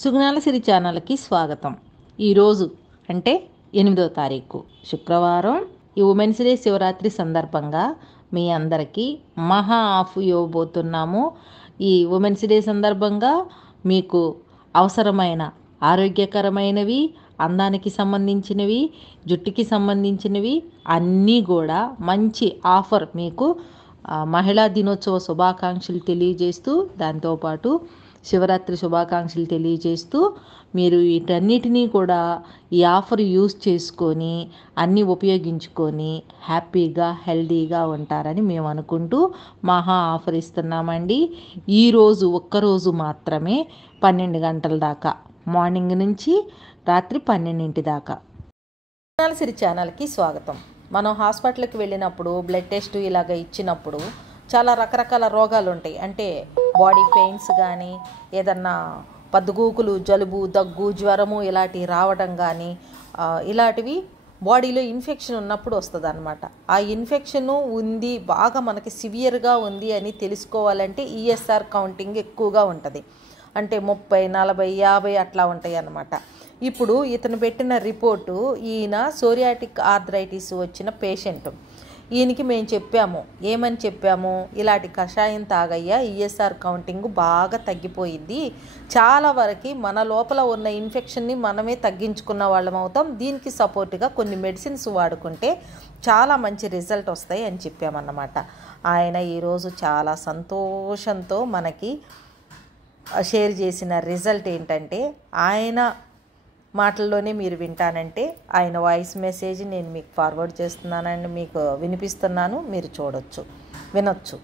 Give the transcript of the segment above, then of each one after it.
సుగుణాల సిరి ఛానల్కి స్వాగతం. ఈరోజు అంటే 8వ తారీఖు శుక్రవారం. ఈ ఉమెన్స్ డే శివరాత్రి సందర్భంగా మీ అందరికీ మహా ఆఫ్ ఇవ్వబోతున్నాము. ఈ ఉమెన్స్ డే సందర్భంగా మీకు అవసరమైన ఆరోగ్యకరమైనవి, అందానికి సంబంధించినవి, జుట్టుకి సంబంధించినవి అన్నీ కూడా మంచి ఆఫర్ మీకు మహిళా దినోత్సవ శుభాకాంక్షలు తెలియజేస్తూ, దాంతోపాటు శివరాత్రి శుభాకాంక్షలు తెలియజేస్తూ మీరు వీటన్నిటినీ కూడా ఈ ఆఫర్ యూజ్ చేసుకొని అన్నీ ఉపయోగించుకొని హ్యాపీగా హెల్దీగా ఉంటారని మేము అనుకుంటూ మహా ఆఫర్ ఇస్తున్నామండి. ఈరోజు ఒక్కరోజు మాత్రమే 12 గంటల దాకా, మార్నింగ్ నుంచి రాత్రి 12 దాకా. సిరి ఛానల్కి స్వాగతం. మనం హాస్పిటల్కి వెళ్ళినప్పుడు బ్లడ్ టెస్ట్ ఇలాగ ఇచ్చినప్పుడు చాలా రకరకాల రోగాలు ఉంటాయి. అంటే బాడీ పెయిన్స్ కానీ, ఏదన్నా పద్దుగూకులు, జలుబు, దగ్గు, జ్వరము ఇలాంటివి రావడం కానీ, ఇలాంటివి బాడీలో ఇన్ఫెక్షన్ ఉన్నప్పుడు వస్తుంది అన్నమాట. ఆ ఇన్ఫెక్షన్ ఉంది, బాగా మనకి సివియర్గా ఉంది అని తెలుసుకోవాలంటే ఈఎస్ఆర్ కౌంటింగ్ ఎక్కువగా ఉంటుంది. అంటే 30, 40, 50 అట్లా ఉంటాయి అన్నమాట. ఇప్పుడు ఇతను పెట్టిన రిపోర్టు, ఈయన సోరియాటిక్ ఆర్థరైటిస్ వచ్చిన పేషెంట్. ఈయనకి మేము చెప్పాము, ఏమని చెప్పాము, ఇలాంటి కషాయం తాగయ్యా, ఈఎస్ఆర్ కౌంటింగ్ బాగా తగ్గిపోయింది, చాలా వరకు మన లోపల ఉన్న ఇన్ఫెక్షన్ని మనమే తగ్గించుకున్న వాళ్ళం అవుతాం, దీనికి సపోర్ట్గా కొన్ని మెడిసిన్స్ వాడుకుంటే చాలా మంచి రిజల్ట్ వస్తాయి అని చెప్పామన్నమాట. ఆయన ఈరోజు చాలా సంతోషంతో మనకి షేర్ చేసిన రిజల్ట్ ఏంటంటే, ఆయన మాటల్లోనే మీరు వింటానంటే ఆయన వాయిస్ మెసేజ్ నేను మీకు ఫార్వర్డ్ చేస్తున్నానండి, మీకు వినిపిస్తున్నాను, మీరు వినొచ్చు.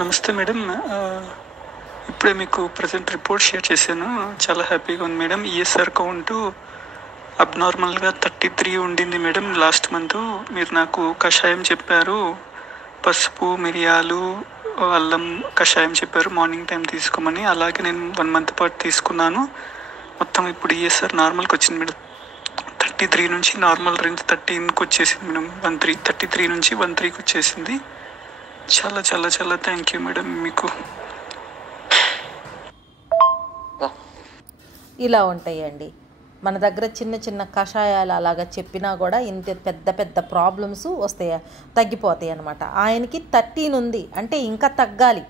నమస్తే మేడం, ఇప్పుడే మీకు ప్రజెంట్ రిపోర్ట్ షేర్ చేశాను. చాలా హ్యాపీగా ఉంది మేడం. ఈఎస్ఆర్ కౌంట్ అబ్నార్మల్గా 33 ఉండింది మేడం లాస్ట్ మంత్. మీరు నాకు కషాయం చెప్పారు, పసుపు, మిరియాలు, అల్లం కషాయం చెప్పారు మార్నింగ్ టైం తీసుకోమని. అలాగే నేను 1 మంత్ పాటు తీసుకున్నాను. మొత్తం ఇప్పుడు ఈఎస్ఆర్ నార్మల్కి వచ్చింది మేడం. 33 నుంచి నార్మల్ రేంజ్ 13కి వచ్చేసింది మేడం. 33 నుంచి 13కి వచ్చేసింది. చాలా చాలా చాలా థ్యాంక్ యూ మేడం మీకు. ఇలా ఉంటాయండి మన దగ్గర చిన్న చిన్న కషాయాలు అలాగా చెప్పినా కూడా ఇంత పెద్ద పెద్ద ప్రాబ్లమ్స్ వస్తాయి, తగ్గిపోతాయి అన్నమాట. ఆయనకి 13 ఉంది అంటే ఇంకా తగ్గాలి,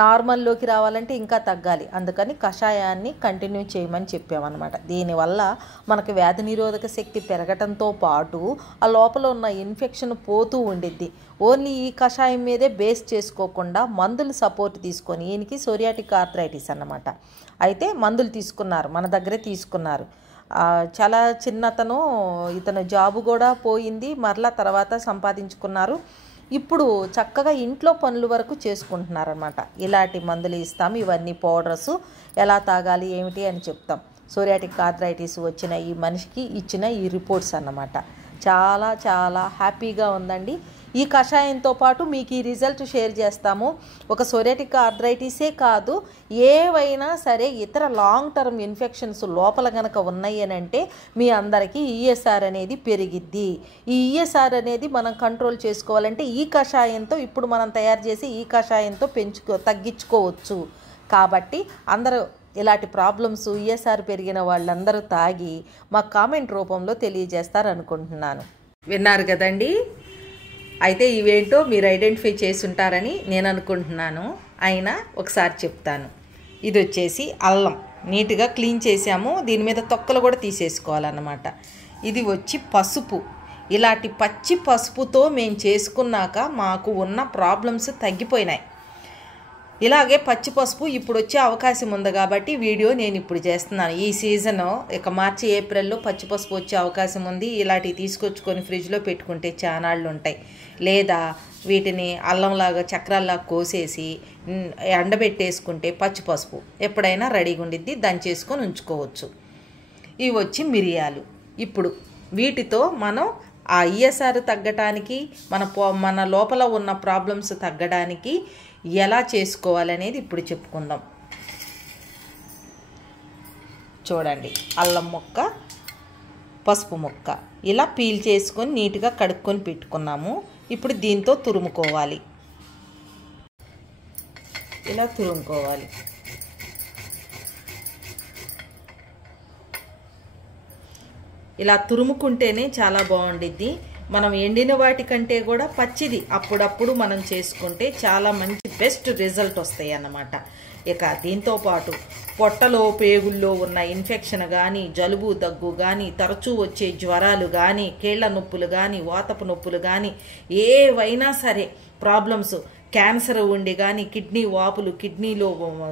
నార్మల్లోకి రావాలంటే ఇంకా తగ్గాలి. అందుకని కషాయాన్ని కంటిన్యూ చేయమని చెప్పామన్నమాట. దీనివల్ల మనకు వ్యాధి నిరోధక శక్తి పెరగటంతో పాటు ఆ లోపల ఉన్న ఇన్ఫెక్షన్ పోతూ ఉండిద్ది. ఓన్లీ ఈ కషాయం మీదే బేస్ చేసుకోకుండా మందులు సపోర్ట్ తీసుకొని, ఈయనకి సోరియాటిక్ ఆర్థరైటిస్ అన్నమాట. అయితే మందులు తీసుకున్నారు, మన దగ్గరే తీసుకున్నారు. చాలా చిన్నతను, ఇతను జాబు కూడా పోయింది, మరలా తర్వాత సంపాదించుకున్నారు. ఇప్పుడు చక్కగా ఇంట్లో పనుల వరకు చేసుకుంటున్నారనమాట. ఇలాంటి మందులు ఇస్తాము, ఇవన్నీ పౌడర్స్ ఎలా తాగాలి ఏమిటి అని చెప్తాం. సోరియాటిక్ ఆర్థరైటిస్ వచ్చిన ఈ మనిషికి ఇచ్చిన ఈ రిపోర్ట్స్ అన్నమాట. చాలా చాలా హ్యాపీగా ఉందండి. ఈ కషాయంతో పాటు మీకు ఈ రిజల్ట్ షేర్ చేస్తాము. ఒక సోరియాటిక్ ఆర్థరైటిసే కాదు, ఏవైనా సరే ఇతర లాంగ్ టర్మ్ ఇన్ఫెక్షన్స్ లోపల కనుక ఉన్నాయి అని అంటే మీ అందరికీ ఈఎస్ఆర్ అనేది పెరిగిద్ది. ఈ ఈఎస్ఆర్ అనేది మనం కంట్రోల్ చేసుకోవాలంటే ఈ కషాయంతో, ఇప్పుడు మనం తయారు చేసి ఈ కషాయంతో తగ్గించుకోవచ్చు. కాబట్టి అందరూ ఇలాంటి ప్రాబ్లమ్స్ ఈఎస్ఆర్ పెరిగిన వాళ్ళందరూ తాగి మా కామెంట్ రూపంలో తెలియజేస్తారనుకుంటున్నాను. విన్నారు కదండి. అయితే ఇవేంటో మీరు ఐడెంటిఫై చేసి ఉంటారని నేను అనుకుంటున్నాను. అయినా ఒకసారి చెప్తాను. ఇది వచ్చేసి అల్లం, నీట్గా క్లీన్ చేసాము, దీని మీద తొక్కలు కూడా తీసేసుకోవాలన్నమాట. ఇది వచ్చి పసుపు. ఇలాంటి పచ్చి పసుపుతో మేము చేసుకున్నాక మాకు ఉన్న ప్రాబ్లమ్స్ తగ్గిపోయినాయి. ఇలాగే పచ్చి పసుపు ఇప్పుడు వచ్చే అవకాశం ఉంది కాబట్టి వీడియో నేను ఇప్పుడు చేస్తున్నాను. ఈ సీజను ఇక మార్చి ఏప్రిల్లో పచ్చి పసుపు వచ్చే అవకాశం ఉంది. ఇలాంటివి తీసుకొచ్చుకొని ఫ్రిడ్జ్లో పెట్టుకుంటే చానాళ్ళు ఉంటాయి. లేదా వీటిని అల్లంలాగా చక్రాల్లాగా కోసేసి ఎండబెట్టేసుకుంటే పచ్చి పసుపు ఎప్పుడైనా రెడీగా ఉండిద్ది, దంచేసుకొని ఉంచుకోవచ్చు. ఇవి వచ్చి మిరియాలు. ఇప్పుడు వీటితో మనం ఆ ఈఎస్ఆర్ తగ్గటానికి, మన లోపల ఉన్న ప్రాబ్లమ్స్ తగ్గడానికి ఎలా చేసుకోవాలనేది ఇప్పుడు చెప్పుకుందాం. చూడండి, అల్లం ముక్క, పసుపు ముక్క ఇలా పీల్ చేసుకొని నీట్గా కడుక్కొని పెట్టుకున్నాము. ఇప్పుడు దీంతో తురుముకోవాలి, ఇలా తురుముకోవాలి. ఇలా తురుముకుంటేనే చాలా బాగుండిద్ది. మనం ఎండిన వాటికంటే కూడా పచ్చిది అప్పుడప్పుడు మనం చేసుకుంటే చాలా మంచి బెస్ట్ రిజల్ట్ వస్తాయి అన్నమాట. ఇక దీంతో పాటు పొట్టలో పేగుల్లో ఉన్న ఇన్ఫెక్షన్ కానీ, జలుబు దగ్గు కానీ, తరచూ వచ్చే జ్వరాలు కానీ, కీళ్ల నొప్పులు కానీ, వాతపు నొప్పులు కానీ, ఏవైనా సరే ప్రాబ్లమ్స్, క్యాన్సర్ ఉండి కానీ, కిడ్నీ వాపులు, కిడ్నీలో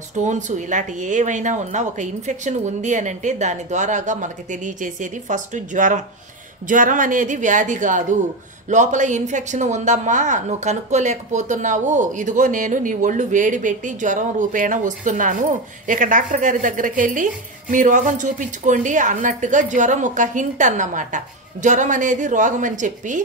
స్టోన్స్, ఇలాంటి ఏవైనా ఉన్నా ఒక ఇన్ఫెక్షన్ ఉంది అని అంటే దాని ద్వారాగా మనకి తెలియచేసేది ఫస్ట్ జ్వరం. జ్వరం అనేది వ్యాధి కాదు, లోపల ఇన్ఫెక్షన్ ఉందమ్మా, నువ్వు కనుక్కోలేకపోతున్నావు, ఇదిగో నేను నీ ఒళ్ళు వేడి పెట్టి జ్వరం రూపేణ వస్తున్నాను, ఇక డాక్టర్ గారి దగ్గరికి వెళ్ళి మీ రోగం చూపించుకోండి అన్నట్టుగా జ్వరం ఒక హింట్ అన్నమాట. జ్వరం అనేది రోగం అని చెప్పి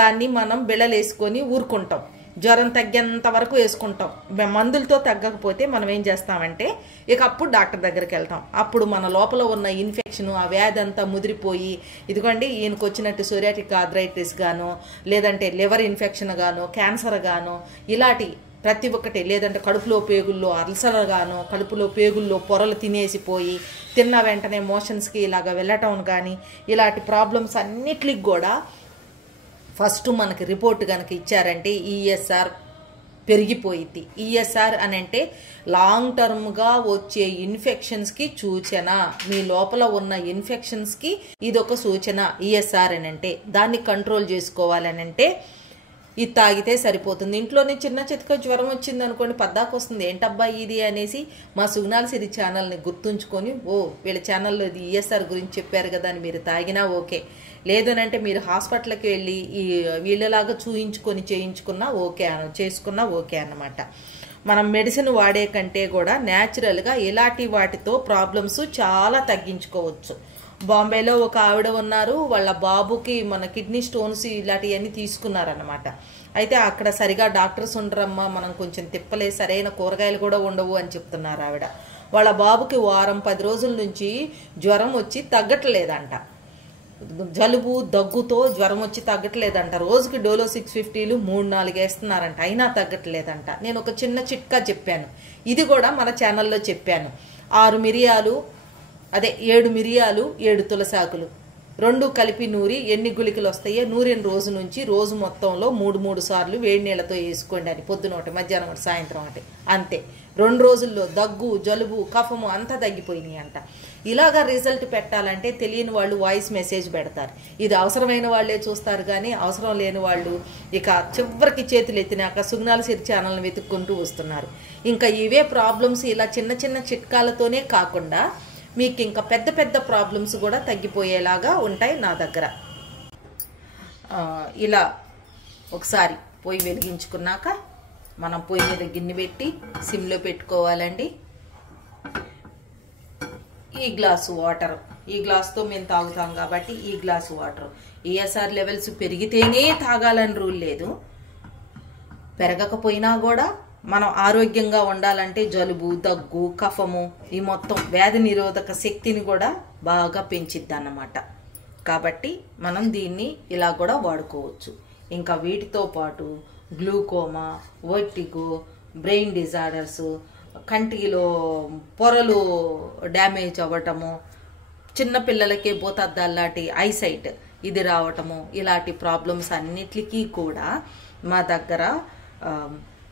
దాన్ని మనం బిళ్ళలేసుకొని ఊరుకుంటాం. జ్వరం తగ్గేంత వరకు వేసుకుంటాం. మందులతో తగ్గకపోతే మనం ఏం చేస్తామంటే ఇక అప్పుడు డాక్టర్ దగ్గరికి వెళ్తాం. అప్పుడు మన లోపల ఉన్న ఇన్ఫెక్షన్, ఆ వ్యాధి అంతా ముదిరిపోయి, ఇదిగోండి ఈయనకు వచ్చినట్టు సోరియాటిక్ ఆర్థరైటిస్ గాను, లేదంటే లివర్ ఇన్ఫెక్షన్ గాను, క్యాన్సర్ గాను, ఇలాంటి ప్రతి ఒక్కటి, లేదంటే కడుపులో పేగుల్లో అల్సర్ గాను, కడుపులో పేగుల్లో పొరలు తినేసిపోయి తిన్న వెంటనే మోషన్స్కి ఇలాగ వెళ్ళటం కానీ, ఇలాంటి ప్రాబ్లమ్స్ అన్నిటికి కూడా ఫస్ట్ మనకి రిపోర్ట్ కనుక ఇచ్చారంటే ఈఎస్ఆర్ పెరిగిపోయిద్ది. ఈఎస్ఆర్ అని అంటే లాంగ్ టర్మ్గా వచ్చే ఇన్ఫెక్షన్స్కి సూచన. మీ లోపల ఉన్న ఇన్ఫెక్షన్స్కి ఇదొక సూచన ఈఎస్ఆర్ అని అంటే. దాన్ని కంట్రోల్ చేసుకోవాలని అంటే ఇది తాగితే సరిపోతుంది. ఇంట్లోనే చిన్న చితక జ్వరం వచ్చింది అనుకోండి, పద్దాకు వస్తుంది, ఏంటబ్బా ఇది అనేసి మా సుగుణాల సిరి ఛానల్ని గుర్తుంచుకొని, ఓ వీళ్ళ ఛానల్లో ఇది ఈఎస్ఆర్ గురించి చెప్పారు కదా అని మీరు తాగినా ఓకే, లేదనంటే మీరు హాస్పిటల్కి వెళ్ళి ఈ వీళ్ళలాగా చూయించుకొని చేయించుకున్నా ఓకే, చేసుకున్నా ఓకే అన్నమాట. మనం మెడిసిన్ వాడే కంటే కూడా న్యాచురల్గా ఇలాంటి వాటితో ప్రాబ్లమ్స్ చాలా తగ్గించుకోవచ్చు. బాంబేలో ఒక ఆవిడ ఉన్నారు, వాళ్ళ బాబుకి మన కిడ్నీ స్టోన్స్ ఇలాంటివన్నీ తీసుకున్నారన్నమాట. అయితే అక్కడ సరిగా డాక్టర్స్ ఉండరమ్మా, మనం కొంచెం తిప్పలే, సరైన కూరగాయలు కూడా ఉండవు అని చెప్తున్నారు ఆవిడ. వాళ్ళ బాబుకి వారం 10 రోజుల నుంచి జ్వరం వచ్చి తగ్గట్లేదంట. జలుబు దగ్గుతో జ్వరం వచ్చి తగ్గట్లేదంట. రోజుకి డోలో 650లు 3-4 వేస్తున్నారంట, అయినా తగ్గట్లేదంట. నేను ఒక చిన్న చిట్కా చెప్పాను, ఇది కూడా మన ఛానల్లో చెప్పాను. 7 మిరియాలు 7 తులసాకులు 2 కలిపి నూరి ఎన్ని గుళికలు వస్తాయో నూరిన రోజు నుంచి రోజు మొత్తంలో 3 సార్లు వేడి నీళ్ళతో వేసుకోండి అని. పొద్దున ఒకటి, మధ్యాహ్నం ఒకటి, సాయంత్రం ఒకటి, అంతే. 2 రోజుల్లో దగ్గు, జలుబు, కఫము అంతా తగ్గిపోయినాయి అంట. ఇలాగా రిజల్ట్ పెట్టాలంటే తెలియని వాళ్ళు వాయిస్ మెసేజ్ పెడతారు. ఇది అవసరమైన వాళ్ళే చూస్తారు కానీ అవసరం లేని వాళ్ళు ఇక చివరికి చేతులు ఎత్తినాక సుగుణాల సిరి ఛానల్ని వెతుక్కుంటూ వస్తున్నారు. ఇంకా ఇవే ప్రాబ్లమ్స్ ఇలా చిన్న చిన్న చిట్కాలతోనే కాకుండా మీకు ఇంకా పెద్ద పెద్ద ప్రాబ్లమ్స్ కూడా తగ్గిపోయేలాగా ఉంటాయి నా దగ్గర. ఇలా ఒకసారి పొయ్యి వెలిగించుకున్నాక మనం పొయ్యి మీద గిన్నె పెట్టి సిమ్లో పెట్టుకోవాలండి. ఈ గ్లాసు వాటర్, ఈ గ్లాస్తో మేము తాగుతాం కాబట్టి ఈ గ్లాసు వాటర్. ఈఎస్ఆర్ లెవెల్స్ పెరిగితేనే తాగాలని రూల్ లేదు, పెరగకపోయినా కూడా మనం ఆరోగ్యంగా ఉండాలంటే జలుబు, దగ్గు, కఫము ఈ మొత్తం వ్యాధి నిరోధక శక్తిని కూడా బాగా పెంచిద్ది అన్నమాట. కాబట్టి మనం దీన్ని ఇలా కూడా వాడుకోవచ్చు. ఇంకా వీటితో పాటు గ్లూకోమా, వర్టిగో, బ్రెయిన్ డిజార్డర్స్, కంటిలో పొరలు డ్యామేజ్ అవ్వటము, చిన్నపిల్లలకే భూతద్దాలాంటి ఐసైట్ ఇది రావటము, ఇలాంటి ప్రాబ్లమ్స్ అన్నిటికీ కూడా మా దగ్గర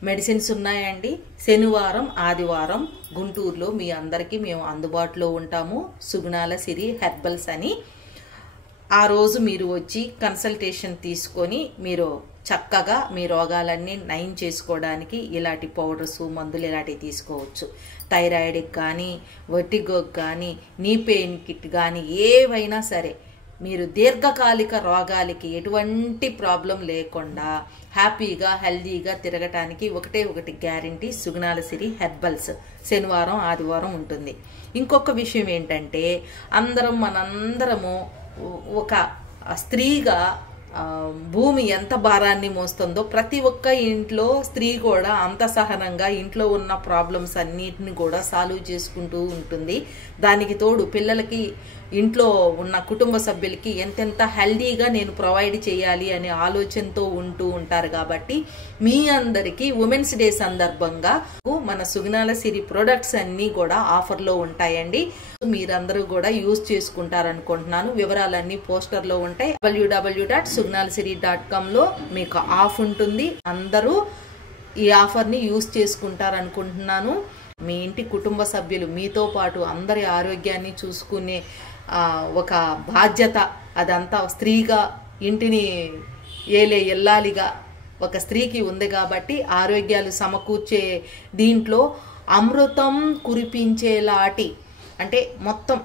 మెడిసిన్స్ ఉన్నాయండి. శనివారం, ఆదివారం గుంటూరులో మీ అందరికీ మేము అందుబాటులో ఉంటాము. సుగుణాల సిరి హెర్బల్స్ అని. ఆ రోజు మీరు వచ్చి కన్సల్టేషన్ తీసుకొని మీరు చక్కగా మీ రోగాలన్నీ నయం చేసుకోవడానికి ఇలాంటి పౌడర్స్, మందులు ఇలాంటివి తీసుకోవచ్చు. థైరాయిడ్కి కానీ, వర్టిగోకి కానీ, నీ పెయిన్ కిట్ కానీ ఏవైనా సరే మీరు దీర్ఘకాలిక రోగాలకి ఎటువంటి ప్రాబ్లం లేకుండా హ్యాపీగా హెల్దీగా తిరగటానికి ఒకటి గ్యారంటీ సుగుణాల సిరి హెర్బల్స్ శనివారం, ఆదివారం ఉంటుంది. ఇంకొక విషయం ఏంటంటే మనందరము ఒక స్త్రీగా భూమి ఎంత భారాన్ని మోస్తుందో ప్రతి ఒక్క ఇంట్లో స్త్రీ కూడా అంత సహనంగా ఇంట్లో ఉన్న ప్రాబ్లమ్స్ అన్నిటిని కూడా సాల్వ్ చేసుకుంటూ ఉంటుంది. దానికి తోడు పిల్లలకి ఇంట్లో ఉన్న కుటుంబ సభ్యులకి ఎంతెంత హెల్దీగా నేను ప్రొవైడ్ చేయాలి అనే ఆలోచనతో ఉంటూ ఉంటారు. కాబట్టి మీ అందరికీ ఉమెన్స్ డే సందర్భంగా మన సుగుణాల సిరి ప్రొడక్ట్స్ అన్నీ కూడా ఆఫర్లో ఉంటాయండి. మీరందరూ కూడా యూజ్ చేసుకుంటారనుకుంటున్నాను. వివరాలన్నీ పోస్టర్లో ఉంటాయి. www.sugnalsiri.com లో మీకు ఆఫ్ ఉంటుంది. అందరూ ఈ ఆఫర్ని యూజ్ చేసుకుంటారనుకుంటున్నాను. మీ ఇంటి కుటుంబ సభ్యులు మీతో పాటు అందరి ఆరోగ్యాన్ని చూసుకునే ఒక బాధ్యత అదంతా స్త్రీగా ఇంటిని ఎల్లాలిగా ఒక స్త్రీకి ఉంది. కాబట్టి ఆరోగ్యాలు సమకూర్చే దీంట్లో అమృతం కురిపించేలాటి అంటే మొత్తం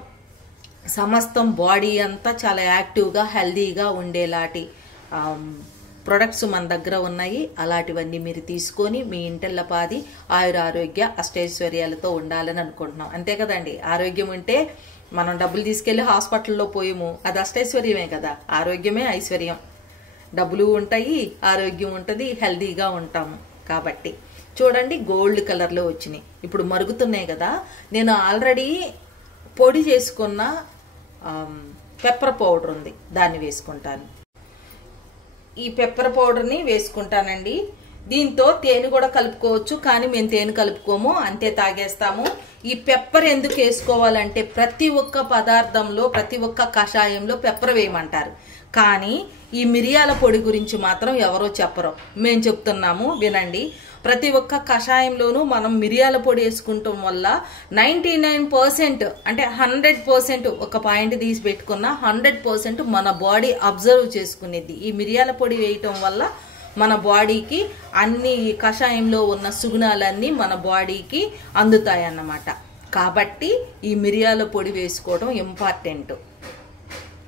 సమస్తం బాడీ అంతా చాలా యాక్టివ్గా హెల్దీగా ఉండేలాంటి ప్రొడక్ట్స్ మన దగ్గర ఉన్నాయి. అలాంటివన్నీ మీరు తీసుకొని మీ ఇంటెల్లపాది ఆయురారోగ్య అష్టైశ్వర్యాలతో ఉండాలని అనుకుంటున్నాం. అంతే కదండి. ఆరోగ్యం ఉంటే మనం డబ్బులు తీసుకెళ్లి హాస్పిటల్లో పోయాము, అది అష్టైశ్వర్యమే కదా. ఆరోగ్యమే ఐశ్వర్యం. డబ్బులు ఉంటాయి, ఆరోగ్యం ఉంటుంది, హెల్దీగా ఉంటాము. కాబట్టి చూడండి గోల్డ్ కలర్లో వచ్చినాయి. ఇప్పుడు మరుగుతున్నాయి కదా. నేను ఆల్రెడీ పొడి చేసుకున్న పెప్పర్ పౌడర్ ఉంది, దాన్ని వేసుకుంటాను. ఈ పెప్పర్ పౌడర్ని వేసుకుంటానండి. దీంతో తేనె కూడా కలుపుకోవచ్చు, కానీ మేము తేనె కలుపుకోము, అంతే తాగేస్తాము. ఈ పెప్పర్ ఎందుకు వేసుకోవాలంటే ప్రతి ఒక్క పదార్థంలో ప్రతి ఒక్క కషాయంలో పెప్పర్ వేయమంటారు. కానీ ఈ మిరియాల పొడి గురించి మాత్రం ఎవరో చెప్పరు, మేము చెప్తున్నాము వినండి. ప్రతి ఒక్క కషాయంలోనూ మనం మిరియాల పొడి వేసుకుంటాం వల్ల 99% అంటే 100% ఒక పాయింట్ తీసి పెట్టుకున్న 100% మన బాడీ అబ్జర్వ్ చేసుకునేది. ఈ మిరియాల పొడి వేయటం వల్ల మన బాడీకి అన్ని కషాయంలో ఉన్న సుగుణాలన్నీ మన బాడీకి అందుతాయి అన్నమాట. కాబట్టి ఈ మిరియాల పొడి వేసుకోవడం ఇంపార్టెంట్.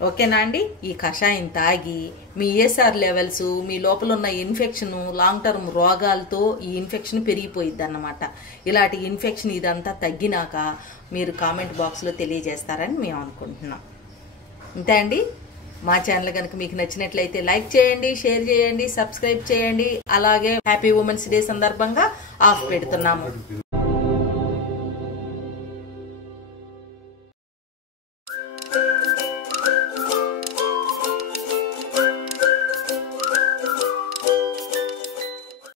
ఓకేనా అండి. ఈ కషాయం తాగి మీ ESR లెవెల్స్, మీ లోపల ఉన్న ఇన్ఫెక్షన్, లాంగ్ టర్మ్ రోగాలతో ఈ ఇన్ఫెక్షన్ పెరిగిపోయిద్ది అన్నమాట. ఇలాంటి ఇన్ఫెక్షన్ ఇదంతా తగ్గినాక మీరు కామెంట్ బాక్స్లో తెలియజేస్తారని మేము అనుకుంటున్నాం. అంతే అండి. మా ఛానల్ కనుక మీకు నచ్చినట్లయితే లైక్ చేయండి, షేర్ చేయండి, సబ్స్క్రైబ్ చేయండి. అలాగే హ్యాపీ ఉమెన్స్ డే సందర్భంగా ఆఫ్ పెడుతున్నాము.